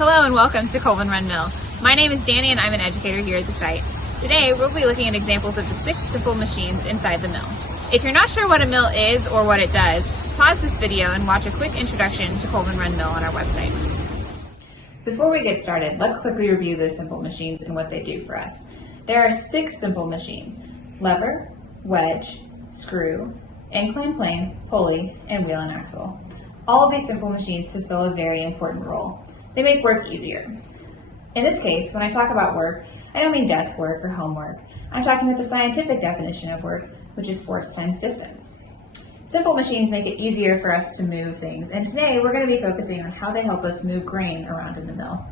Hello and welcome to Colvin Run Mill. My name is Danny and I'm an educator here at the site. Today we'll be looking at examples of the 6 simple machines inside the mill. If you're not sure what a mill is or what it does, pause this video and watch a quick introduction to Colvin Run Mill on our website. Before we get started, let's quickly review the simple machines and what they do for us. There are 6 simple machines: lever, wedge, screw, incline plane, pulley, and wheel and axle. All of these simple machines fulfill a very important role. They make work easier. In this case, when I talk about work, I don't mean desk work or homework. I'm talking with the scientific definition of work, which is force times distance. Simple machines make it easier for us to move things, and today we're going to be focusing on how they help us move grain around in the mill.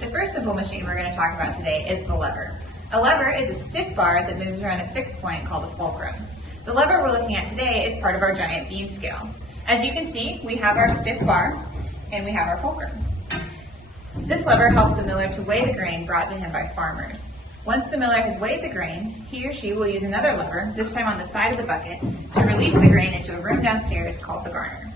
The first simple machine we're going to talk about today is the lever. A lever is a stiff bar that moves around a fixed point called a fulcrum. The lever we're looking at today is part of our giant beam scale. As you can see, we have our stiff bar and we have our fulcrum. This lever helps the miller to weigh the grain brought to him by farmers. Once the miller has weighed the grain, he or she will use another lever, this time on the side of the bucket, to release the grain into a room downstairs called the garner.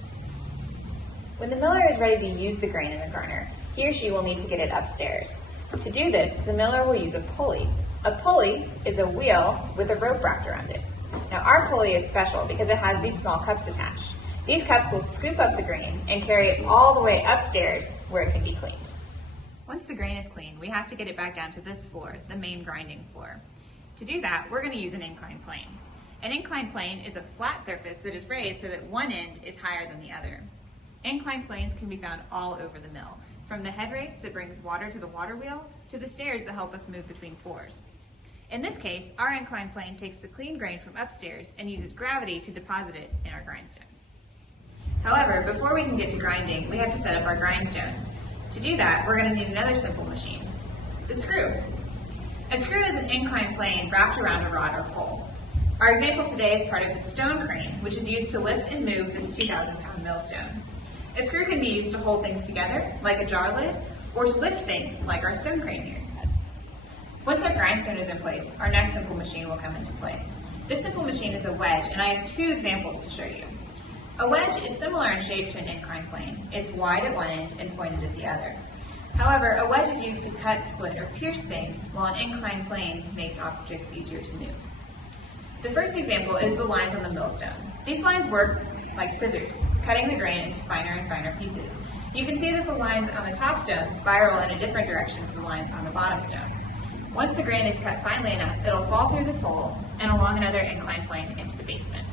When the miller is ready to use the grain in the garner, he or she will need to get it upstairs. To do this, the miller will use a pulley. A pulley is a wheel with a rope wrapped around it. Now our pulley is special because it has these small cups attached. These cups will scoop up the grain and carry it all the way upstairs where it can be cleaned. Once the grain is cleaned, we have to get it back down to this floor, the main grinding floor. To do that, we're going to use an inclined plane. An inclined plane is a flat surface that is raised so that one end is higher than the other. Inclined planes can be found all over the mill, from the head race that brings water to the water wheel to the stairs that help us move between floors. In this case, our inclined plane takes the clean grain from upstairs and uses gravity to deposit it in our grindstone. However, before we can get to grinding, we have to set up our grindstones. To do that, we're going to need another simple machine, the screw. A screw is an inclined plane wrapped around a rod or pole. Our example today is part of the stone crane, which is used to lift and move this 2,000-pound millstone. A screw can be used to hold things together, like a jar lid, or to lift things, like our stone crane here. Once our grindstone is in place, our next simple machine will come into play. This simple machine is a wedge, and I have 2 examples to show you. A wedge is similar in shape to an inclined plane. It's wide at one end and pointed at the other. However, a wedge is used to cut, split, or pierce things, while an inclined plane makes objects easier to move. The first example is the lines on the millstone. These lines work like scissors, cutting the grain into finer and finer pieces. You can see that the lines on the top stone spiral in a different direction to the lines on the bottom stone. Once the grain is cut finely enough, it'll fall through this hole and along another inclined plane into the basement.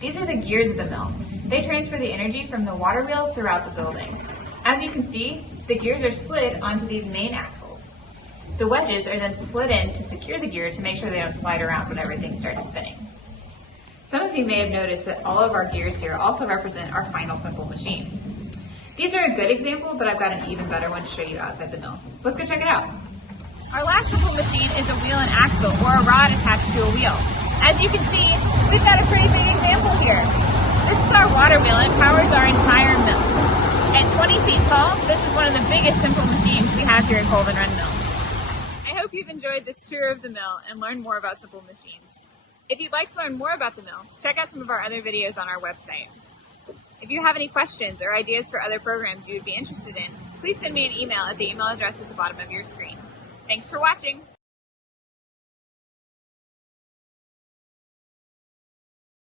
These are the gears of the mill. They transfer the energy from the water wheel throughout the building. As you can see, the gears are slid onto these main axles. The wedges are then slid in to secure the gear to make sure they don't slide around when everything starts spinning. Some of you may have noticed that all of our gears here also represent our final simple machine. These are a good example, but I've got an even better one to show you outside the mill. Let's go check it out. Our last simple machine is a wheel and axle, or a rod attached to a wheel. As you can see, we've got a pretty big example here. This is our water wheel and powers our entire mill. At 20 feet tall, this is one of the biggest simple machines we have here at Colvin Run Mill. I hope you've enjoyed this tour of the mill and learned more about simple machines. If you'd like to learn more about the mill, check out some of our other videos on our website. If you have any questions or ideas for other programs you would be interested in, please send me an email at the email address at the bottom of your screen. Thanks for watching.